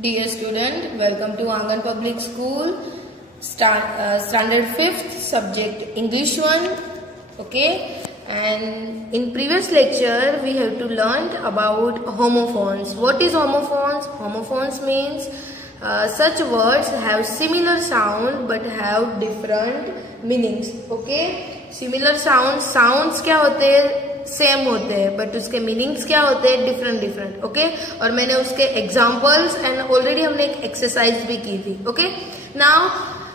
Dear student, welcome to Angan Public School, standard 5th, subject English 1. Okay, and in previous lecture we have to learn about homophones. What is homophones? Homophones means such words have similar sound but have different meanings. Okay, similar sounds क्या होते हैं? Same होते हैं, but उसके meanings क्या होते हैं? Different. Okay, और मैंने उसके एग्जांपल्स एंड ऑलरेडी हमने एक एक्सरसाइज भी की थी. Okay, now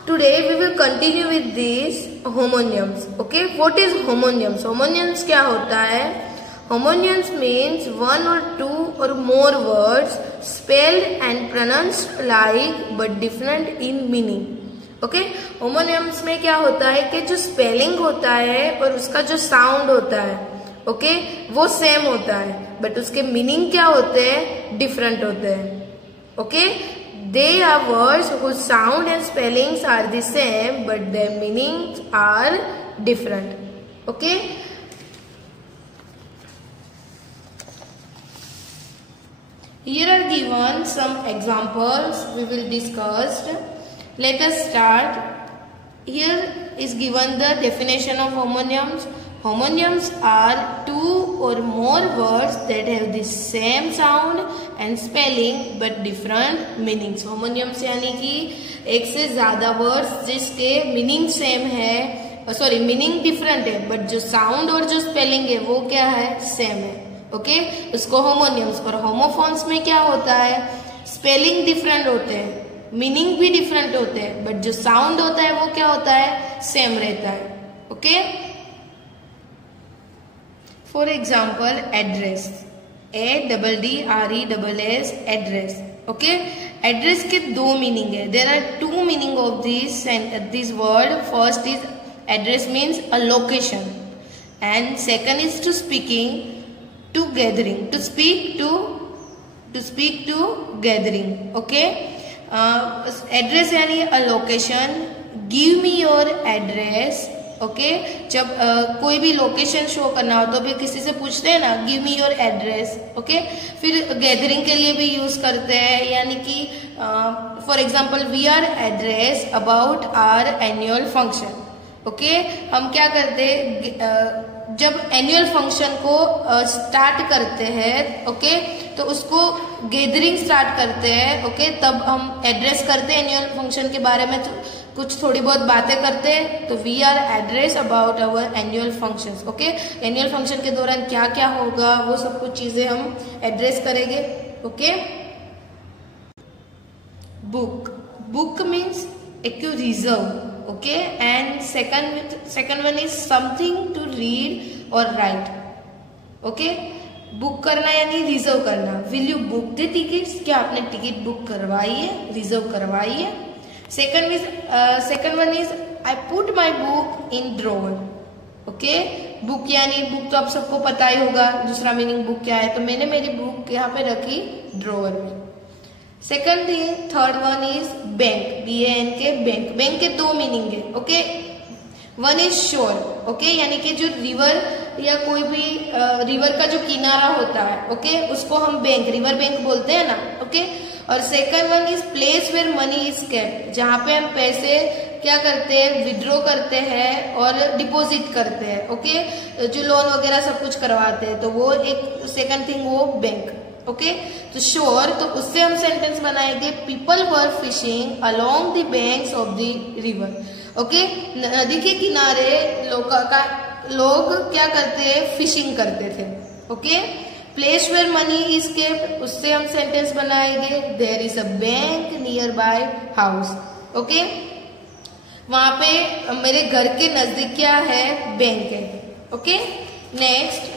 today we will continue with this homonyms. Okay, what is homonyms? Homonyms क्या होता है? Homonyms means one or two or more words spelled and pronounced like but different in meaning. Okay, homonyms में क्या होता है कि जो spelling होता है और उसका जो साउंड होता है ओके वो सेम होता है, बट उसके मीनिंग क्या होते हैं? डिफरेंट होते हैं. Okay, they are words whose sound and spellings are the same but their meanings are different. Okay, here are given some examples we will discuss. Let us start. Here is given the definition of homonyms. Homonyms are two or more words that have the same sound and spelling but different meanings. Homonyms यानी कि एक से ज्यादा words जिसके meaning same है, sorry meaning different है, but जो sound और जो स्पेलिंग है वो क्या है? सेम है. ओके, उसको होमोनियम्स. और होमोफोन्स में क्या होता है? स्पेलिंग डिफरेंट होते हैं, मीनिंग भी डिफरेंट होते हैं, बट जो साउंड होता है वो क्या होता है? सेम रहता है. Okay, for example address, ADDRESS, address. Okay, address के दो मीनिंग है. There are two meaning of this word. First is address means a location and second is to speaking to gathering, to speak to gathering. Okay, address यानी a location. Give me your address. Okay, जब कोई भी location show करना हो तो भी किसी से पूछते हैं ना, give me your address. Okay, फिर गैदरिंग के लिए भी यूज करते हैं, यानी कि for example we are address about our annual function. Okay, हम क्या करते हैं जब एनुअल फंक्शन को स्टार्ट करते हैं, ओके, तो उसको गैदरिंग स्टार्ट करते हैं. ओके, तब हम एड्रेस करते हैं एनुअल फंक्शन के बारे में, तो कुछ थोड़ी बहुत बातें करते हैं, तो we are address about our annual functions. Okay, annual function के दौरान क्या क्या होगा वो सब कुछ चीजें हम एड्रेस करेंगे. ओके, बुक मीन्स एक reserve. Okay, and second one is something to read or write. Okay, book करना यानी रिजर्व करना. Will you book the tickets? क्या आपने टिकट बुक करवाई है, रिजर्व करवाई है? Second one is I put my book in drawer. Okay, book यानी बुक तो आप सबको पता ही होगा दूसरा मीनिंग बुक क्या है, तो मैंने मेरी बुक यहाँ पे रखी ड्रॉवर में. Second thing, third one is bank, BANK, bank. Bank के दो मीनिंग है. ओके, वन इज शोर. ओके, यानी कि जो रिवर या कोई भी रिवर का जो किनारा होता है, ओके, उसको हम बैंक, रिवर बैंक बोलते हैं ना. ओके, और second one is place where money is kept, जहां पे हम पैसे क्या करते हैं? विड्रॉ करते हैं और डिपॉजिट करते हैं. ओके, जो लोन वगैरह सब कुछ करवाते हैं, तो वो एक सेकंड थिंग वो बैंक. ओके, तो श्योर, तो उससे हम सेंटेंस बनाएंगे people were fishing along the banks of the river. Okay, नदी के किनारे लोग क्या करते हैं? फिशिंग करते थे. Okay, place where money is kept, उससे हम सेंटेंस बनाएंगे there is a bank near by house. Okay, वहां पे मेरे घर के नजदीक क्या है? बैंक है. Okay, next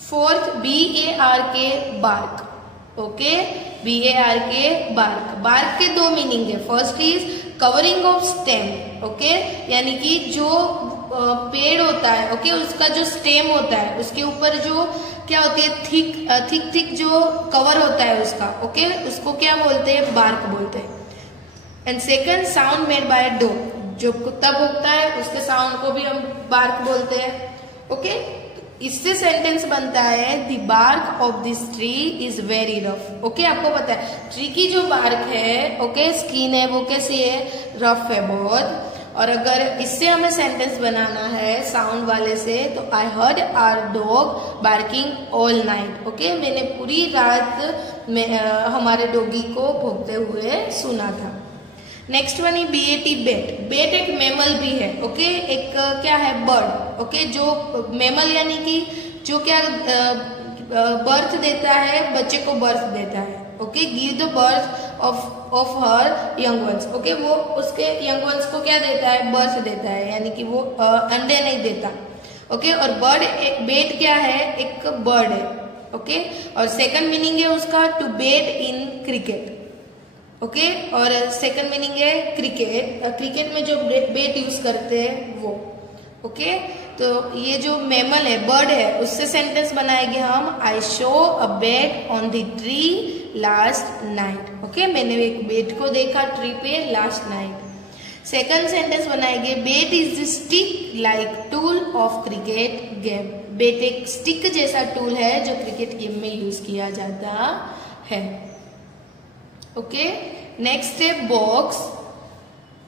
fourth, BARK, bark. Okay, BARK, bark. Bark के दो मीनिंग है. First is covering of stem. Okay, यानी कि जो पेड़ होता है, ओके, उसका जो स्टेम होता है उसके ऊपर जो क्या होती है? थिक जो कवर होता है उसका. ओके, उसको क्या बोलते हैं? बार्क बोलते हैं. And second, sound made by dog, जो कुत्ता भौंकता है उसके साउंड को भी हम बार्क बोलते हैं. ओके, इससे सेंटेंस बनता है the bark of this tree is very rough. Okay, आपको पता है ट्री की जो बार्क है, ओके, स्किन है, वो कैसी है, रफ है बहुत। और अगर इससे हमें सेंटेंस बनाना है साउंड वाले से, तो I heard our dog barking all night. Okay, मैंने पूरी रात में हमारे डॉगी को भौंकते हुए सुना था। नेक्स्ट वन है BAT, बेट। बेट एक मैमल भी है। ओके, एक क्या है, बर्ड। ओके, जो मैमल यानी कि जो क्या बर्थ देता है, बच्चे को बर्थ देता है। Okay, give the birth of her young ones. Okay, वो उसके यंग वंस को क्या देता है, बर्थ देता है, यानी कि वो अंडे नहीं देता। ओके, और बर्ड, बेट क्या है, एक बर्ड है। ओके, और सेकंड मीनिंग है उसका to bat in cricket. Okay, और सेकंड मीनिंग है क्रिकेट, क्रिकेट में जो बेट यूज करते हैं वो। ओके, तो ये जो मैमल है, बर्ड है, उससे सेंटेंस बनाएंगे हम I show a bet on the tree last night. Okay, मैंने एक बेट को देखा ट्री पे लास्ट नाइट। सेकंड सेंटेंस बनाएंगे bat is the stick like tool of cricket game. Bat एक स्टिक जैसा टूल है जो क्रिकेट गेम में यूज किया जाता है। ओके, नेक्स्ट है बॉक्स।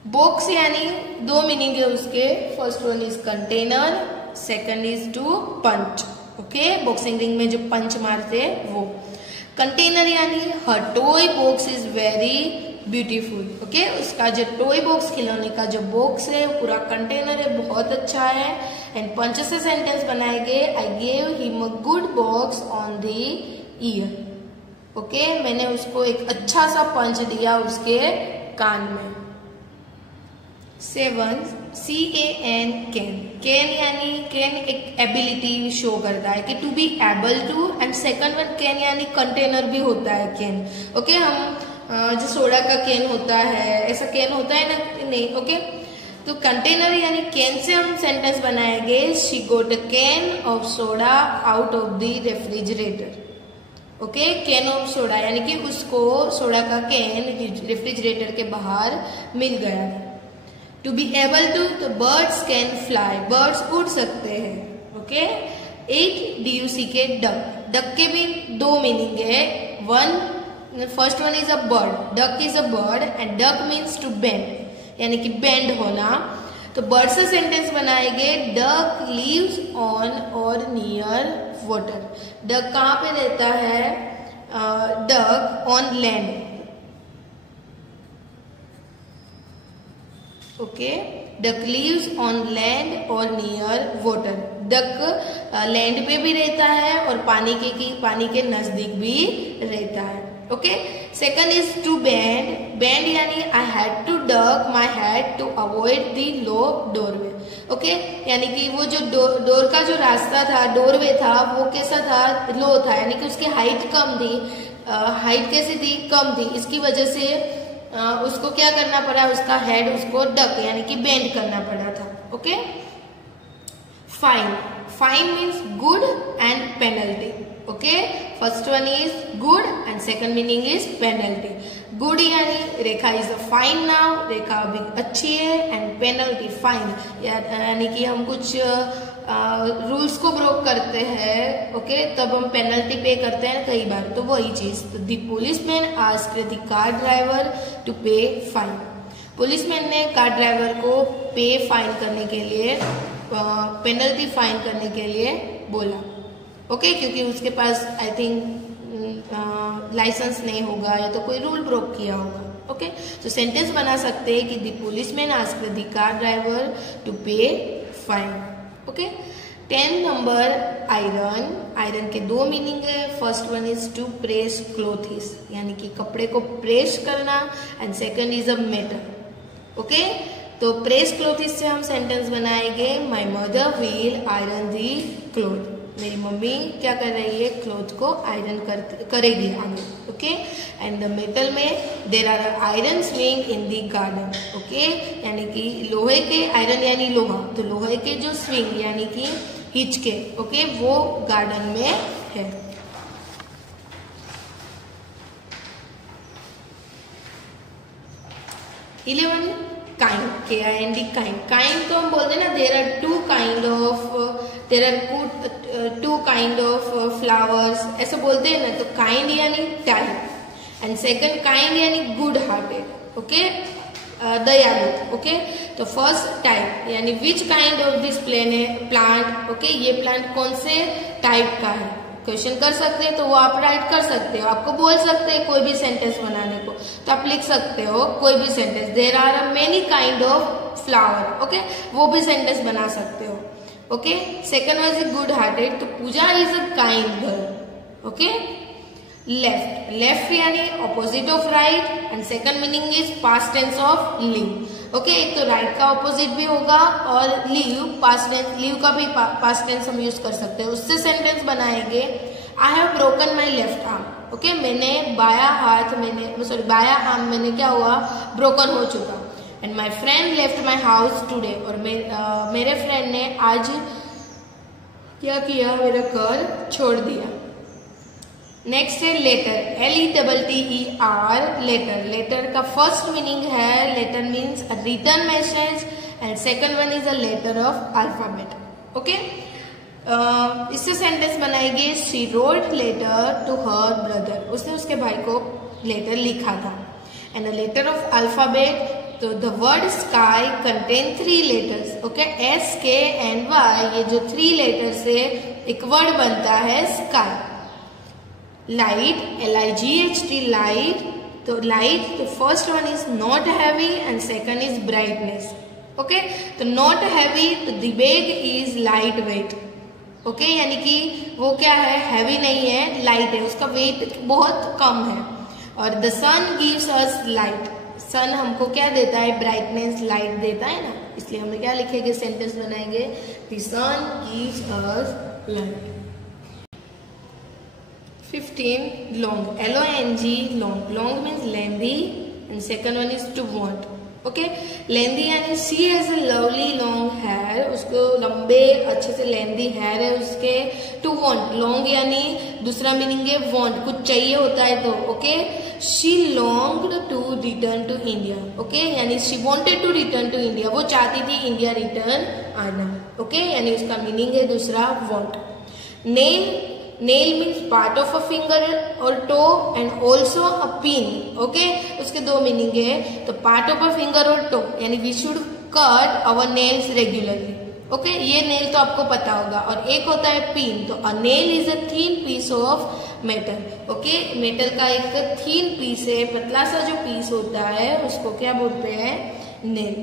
बॉक्स यानी दो मीनिंग है उसके, first one is container, second is to punch. Okay, boxing ring में जो पंच मारते हैं वो। कंटेनर यानी हर toy box is very beautiful. Okay, उसका जो टॉय बॉक्स, खिलौने का जो बॉक्स है, पूरा कंटेनर है, बहुत अच्छा है। एंड पंच से सेंटेंस बनाएंगे I gave him a good box on the year. Okay, मैंने उसको एक अच्छा सा पंच दिया उसके कान में। 7 CAN, कैन। कैन यानी कैन एक एबिलिटी शो करता है कि to be able to. And second one can यानी कंटेनर भी होता है कैन। ओके, हम जो सोडा का कैन होता है, ऐसा कैन होता है ना, नहीं। ओके, तो कंटेनर यानी कैन से हम सेंटेंस बनाएंगे she got a can of soda out of the refrigerator. Okay, can of soda यानी कि उसको सोडा का कैन रेफ्रिजरेटर के बाहर मिल गया। टू बी एबल टू, तो बर्ड्स कैन फ्लाई, बर्ड्स उड़ सकते हैं। Okay, 8 DUCK, duck. डक के भी दो मीनिंग है। First one is a bird, duck is a bird, and duck means to bend, यानी कि बेंड होना। तो बर्ड से सेंटेंस बनाएंगे duck lives on or near water. Duck कहाँ पे रहता है, duck on land. Okay, duck lives on land or near water. Duck land पे भी रहता है और पानी के नजदीक भी रहता है। Okay, second is to bend. Bend यानी I had to duck my head to avoid the low doorway. Okay, यानी कि वो जो डोर का जो रास्ता था, डोरवे था, वो कैसा था, लो था, यानी कि उसकी हाइट कम थी। हाइट कैसी थी, कम थी। इसकी वजह से उसको क्या करना पड़ा, उसका हेड उसको डक यानी कि बेंड करना पड़ा था। Okay, fine. Fine means good and penalty. Okay, first one is good and second meaning is penalty. Good यानी रेखा इज अ फाइन नाउ, रेखा अभी अच्छी है। एंड पेनल्टी फाइन, यानी कि हम कुछ रूल्स को ब्रोक करते हैं। ओके, तब हम पेनल्टी पे करते हैं कई बार, तो वही चीज। तो the policeman asked the car driver to pay fine. Policeman ने कार ड्राइवर को पे फाइन करने के लिए, पेनल्टी फाइन करने के लिए बोला। ओके, क्योंकि उसके पास आई थिंक लाइसेंस नहीं होगा या तो कोई रूल ब्रोक किया होगा। ओके, तो सेंटेंस बना सकते हैं कि the policeman asked the car driver to pay fine. Okay, 10 number iron. Iron के दो मीनिंग है। First one is to press clothes, यानी कि कपड़े को प्रेस करना, and second is a metal. Okay, तो प्रेस क्लोथिस से हम सेंटेंस बनाएंगे my mother will iron the cloth. मेरी मम्मी क्या कर रही है, क्लोथ को आयरन करेगी आगे। ओके, एंड द मेटल में there are iron swing in the garden. Okay, यानी कि लोहे के, आयरन यानी लोहा, तो लोहे के जो स्विंग यानी कि हिचके, ओके, वो गार्डन में है। Kind, KIND, kind. काइंड तो हम बोलते हैं ना, there are two kind of there are two kind of flowers, ऐसे बोलते हैं ना। तो काइंड यानी टाइप एंड सेकंड काइंड यानी गुड हार्टेड, ओके, दयालु, ओके। तो फर्स्ट टाइप यानी which kind of this plant, okay, ये प्लांट कौन से टाइप का है, क्वेश्चन कर सकते हैं तो वो आप राइट कर सकते हो। आपको बोल सकते हैं कोई भी सेंटेंस बनाने को, तो आप लिख सकते हो कोई भी sentence, there are many kind of flower, okay, वो भी सेंटेंस बना सकते हो, okay. Second was a good hearted, तो Pooja is a kind girl, okay. Left, left यानी opposite of right and second meaning is past tense of leave, okay. एक तो right का ऑपोजिट भी होगा और लीव पास्ट टेंस, लीव का भी पास्ट टेंस हम यूज कर सकते हैं। उससे सेंटेंस बनाएंगे, I have broken my left arm, okay, मैंने बाया हाथ, बाया आर्म मैंने क्या हुआ, ब्रोकन हो चुका। And my friend left my house today, और मेरे फ्रेंड ने आज क्या किया, मेरा घर छोड़ दिया। नेक्स्ट है लेटर, LETTER, लेटर। लेटर का फर्स्ट मीनिंग है, letter means a written message and second one is a letter of alphabet, okay. इससे सेंटेंस बनाएंगे, she wrote letter to her brother, उसने उसके भाई को लेटर लिखा था। And a letter of alphabet, तो the word sky contain 3 letters, okay, SKNY, ये जो 3 लेटर से एक वर्ड बनता है स्काई। लाइट, LIGHT, लाइट, तो लाइट, तो first one is not heavy and second is brightness, okay. तो नॉट हैवी, तो the bag is light weight, okay, यानी कि वो क्या है, हैवी नहीं है, लाइट है, उसका वेट बहुत कम है। और the sun gives us light, sun हमको क्या देता है, ब्राइटनेस, लाइट देता है ना, इसलिए हमें क्या लिखेंगे, सेंटेंस बनाएंगे, the sun gives us light. 15 long, LONG, long, long means lengthy and second one is to want, okay। lengthy यानी she has a lovely long hair, उसको लंबे अच्छे से lengthy hair है उसके। to want, long यानी दूसरा मीनिंग है want, कुछ चाहिए होता है तो, okay. she longed to return to India, okay, यानी she wanted to return to India, वो चाहती थी इंडिया रिटर्न आना, ओके, यानी उसका मीनिंग है दूसरा want। nail, nail means part of a finger or toe and also a pin, okay, उसके 2 मीनिंग है। तो part of a finger और toe यानी we should cut our nails regularly, okay, ये nail तो आपको पता होगा। और एक होता है pin, तो a nail is a thin piece of metal, okay, metal का एक thin piece है, पतला सा जो piece होता है उसको क्या बोलते हैं, nail,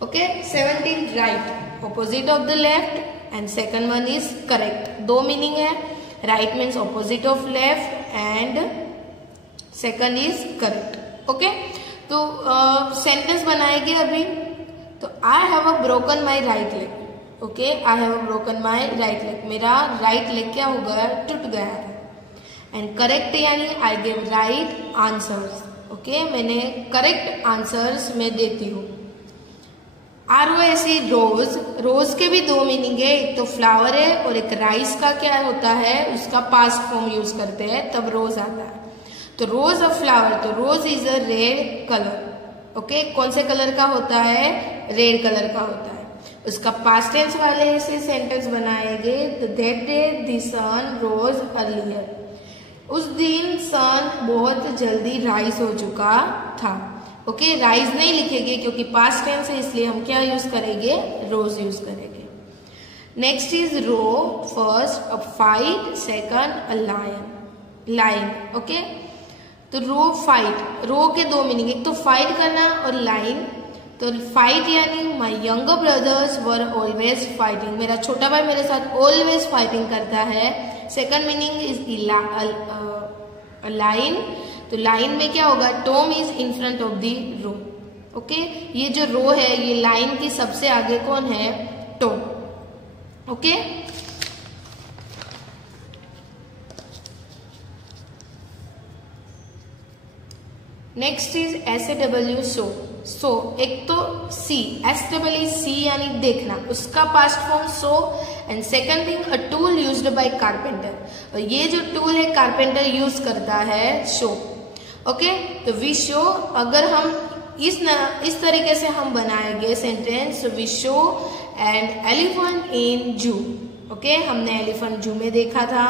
okay। 17 right, opposite of the left and second one is correct, 2 meaning है। Right means opposite of left and second is correct, okay. तो सेंटेंस बनाएंगे अभी। तो I have a broken my right leg, okay, I have a broken my right leg, मेरा right leg क्या हो गया, टूट गया है। एंड करेक्ट यानी I give right answers, okay, मैंने करेक्ट आंसर्स में देती हूँ। ROS, रोज, रोज के भी 2 मीनिंग है, एक तो फ्लावर है और एक राइस का क्या होता है, उसका पास्ट फॉर्म यूज करते हैं तब रोज आता है। तो रोज ऑफ फ्लावर, तो rose is a red colour, okay, कौन से कलर का होता है, रेड कलर का होता है। उसका पास्ट टेंस वाले से सेंटेंस बनाएंगे, that day the sun rose earlier, उस दिन सन बहुत जल्दी राइज हो चुका था, ओके। राइज नहीं लिखेंगे क्योंकि पास्ट टेंस है, इसलिए हम क्या यूज करेंगे, रोज यूज करेंगे। Next is row, first a fight, second a lion, line, okay. तो रो फाइट, रो के 2 मीनिंग, एक तो फाइट करना और लाइन। तो फाइट यानी my younger brothers were always fighting, मेरा छोटा भाई मेरे साथ ऑलवेज फाइटिंग करता है। सेकंड मीनिंग इज लाइन, तो लाइन में क्या होगा, Tom is in front of the row, okay. ये जो रो है ये लाइन की सबसे आगे कौन है, Tom, okay. Next is SAW, saw, एक तो SWC यानी देखना, उसका past form saw. And second thing a tool used by carpenter, और ये जो टूल है कारपेंटर यूज करता है, शो, ओके। तो वी शो, अगर हम इस तरीके से हम बनाएंगे sentence, we saw and elephant in zoo, okay हमने एलिफेंट जू में देखा था।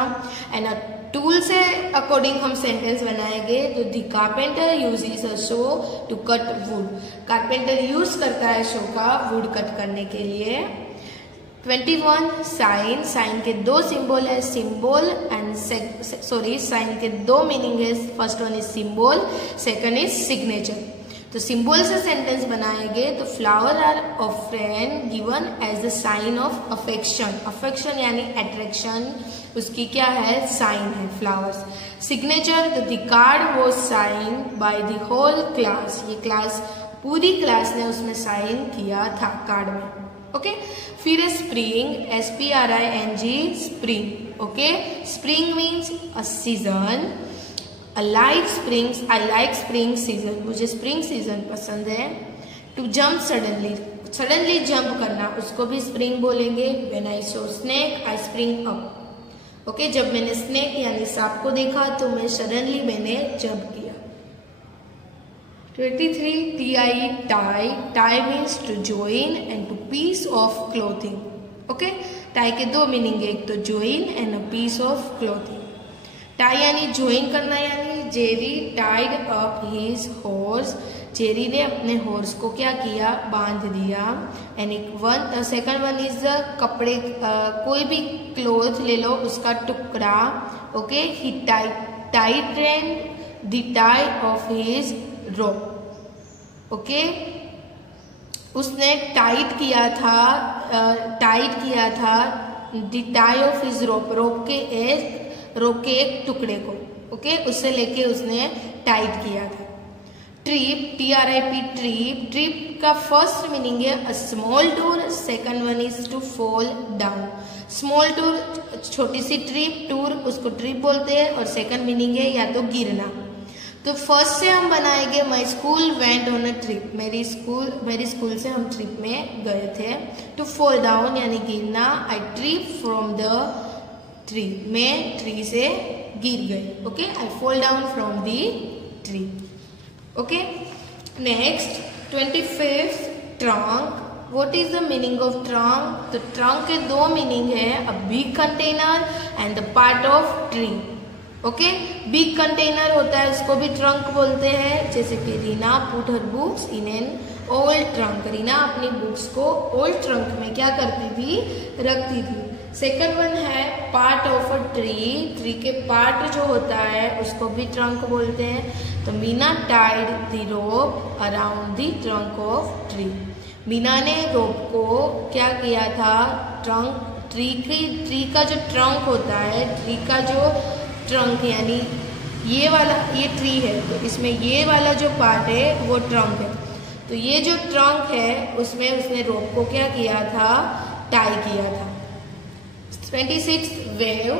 एंड टूल से अकॉर्डिंग हम सेंटेंस बनाएंगे। तो the carpenter uses a saw to cut wood. Carpenter use करता है शो का वुड कट करने के लिए। 21 साइन। साइन के दो सिंबल है, सिंबल एंड साइन के दो मीनिंग है। First one is symbol, second is signature. तो सिंबल से सेंटेंस बनाएंगे। तो flower are often given as the sign of affection. Affection यानी अट्रैक्शन, उसकी क्या है, साइन है flowers. Signature, the card was sign by the whole class. ये क्लास, पूरी क्लास ने उसमें साइन किया था कार्ड में। ओके फिर है spring, SPRING, spring. Okay spring means a season. I like spring season, मुझे स्प्रिंग सीजन पसंद है। To jump suddenly, suddenly jump करना, उसको भी स्प्रिंग बोलेंगे। When I saw snake I spring up। Okay जब मैंने स्नेक यानी सांप को देखा तो मैं सडनली मैंने जंप किया। 23 TIE, tie. Tie means to join and two piece of clothing. Okay tie के दो मीनिंग है, एक तो join and a piece of clothing. Tie यानी ज्वाइन करना, यानी Jerry tied up his horse. Jerry ने अपने हॉर्स को क्या किया, बांध दिया। एंड सेकंड वन इज कपड़े, कोई भी क्लोथ ले लो उसका टुकड़ा। Okay he tightened the tie of his rope. Okay उसने टाइट किया था द टाई ऑफ हिज रोप, रोप के एक टुकड़े को। ओके उससे लेके उसने टाइट किया था। Trip, TRIP, trip. ट्रिप का फर्स्ट मीनिंग है a small tour, second one is to fall down. Small tour छोटी सी ट्रिप, टूर उसको ट्रिप बोलते हैं, और सेकंड मीनिंग है या तो गिरना। तो फर्स्ट से हम बनाएंगे my school went on a trip. मेरी स्कूल से हम ट्रिप में गए थे। टू फॉल डाउन यानी गिरना। आई ट्रिप फ्रॉम द ट्री, मैं ट्री से गिर गई। Okay I fall down from the tree. Okay next 25 trunk. What is the meaning of trunk? तो ट्रंक के दो मीनिंग है, a big container and the part of tree. Okay big container होता है, उसको भी ट्रंक बोलते हैं। जैसे कि Reena put her books in an old trunk. Reena अपनी बुक्स को ओल्ड ट्रंक में क्या करती थी, रखती थी। सेकंड वन है part of a tree. Tree के पार्ट जो होता है उसको भी ट्रंक बोलते हैं। तो Meena tied the rope around the trunk of tree. Meena ने रोप को क्या किया था, ट्री का जो ट्रंक होता है, ट्री का जो ट्रंक यानी ये ट्री है, तो इसमें ये वाला जो पार्ट है वो ट्रंक है। तो ये जो ट्रंक है उसमें उसने रोप को क्या किया था, टाई किया था। 26 वेव।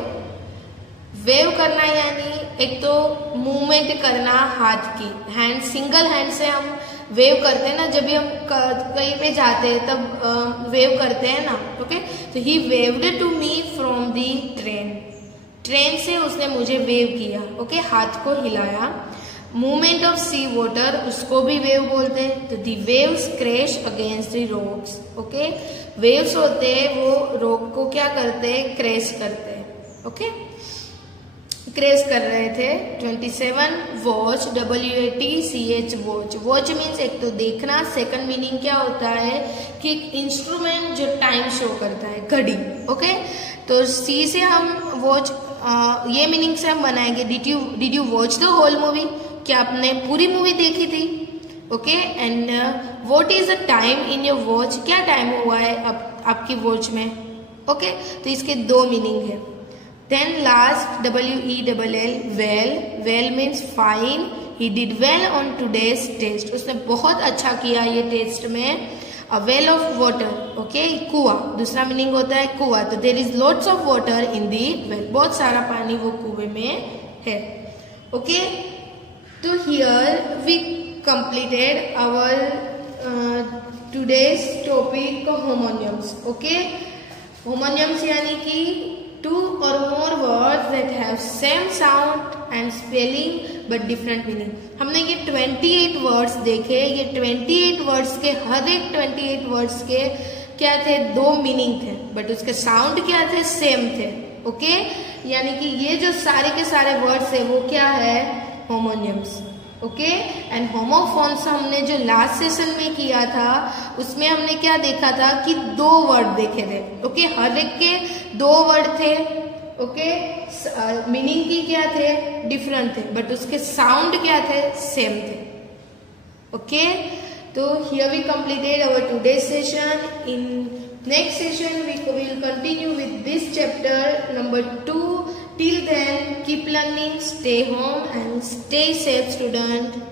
वेव करना यानी एक तो मूवमेंट करना हाथ की, हैंड, सिंगल हैंड से हम वेव करते हैं ना, जब भी हम कहीं पे जाते हैं तब वेव करते हैं ना। ओके तो he waved to me from the train. Train से उसने मुझे वेव किया। ओके हाथ को हिलाया। मूवमेंट ऑफ सी वाटर, उसको भी वेव बोलते हैं। तो दी waves crash against the rocks. Okay waves होते हैं वो रॉक को क्या करते हैं, क्रैश करते हैं। ओके क्रैश कर रहे थे। 27 watch, WATCH watch. Watch means एक तो देखना, सेकंड मीनिंग क्या होता है कि इंस्ट्रूमेंट जो टाइम शो करता है, घड़ी। ओके तो सी से हम वॉच, ये मीनिंग से हम बनाएंगे did you watch the whole movie, क्या आपने पूरी मूवी देखी थी। Okay and what is the time in your watch, क्या टाइम हुआ है आपकी वॉच में। ओके तो इसके दो मीनिंग है। Then last WELL, well. Well means fine. He did well on today's test, उसने बहुत अच्छा किया ये टेस्ट में। A well of water, okay कुआ, दूसरा मीनिंग होता है कुआ। तो there is lots of water in the well, बहुत सारा पानी वो कुएं में है। ओके तो here we completed our today's topic homonyms. Okay, homonyms यानी कि two or more words that have same sound and spelling but different meaning. हमने ये 28 वर्ड्स देखे। ये 28 वर्ड्स के हर एक 28 वर्ड्स के क्या थे, दो मीनिंग थे, बट उसके साउंड क्या थे, सेम थे। ओके, यानी कि ये जो सारे के सारे वर्ड्स है वो क्या है, होमोनिम्स। ओके, एंड होमोफोन्स हमने जो लास्ट सेशन में किया था उसमें हमने क्या देखा था कि दो वर्ड देखे थे। ओके, हर एक के दो वर्ड थे। ओके, मीनिंग की क्या थे, डिफरेंट थे, बट उसके साउंड क्या थे, सेम थे। ओके, तो here we completed our today session. In next session we will continue with this chapter number 2. Till then, keep learning, stay home and stay safe, student.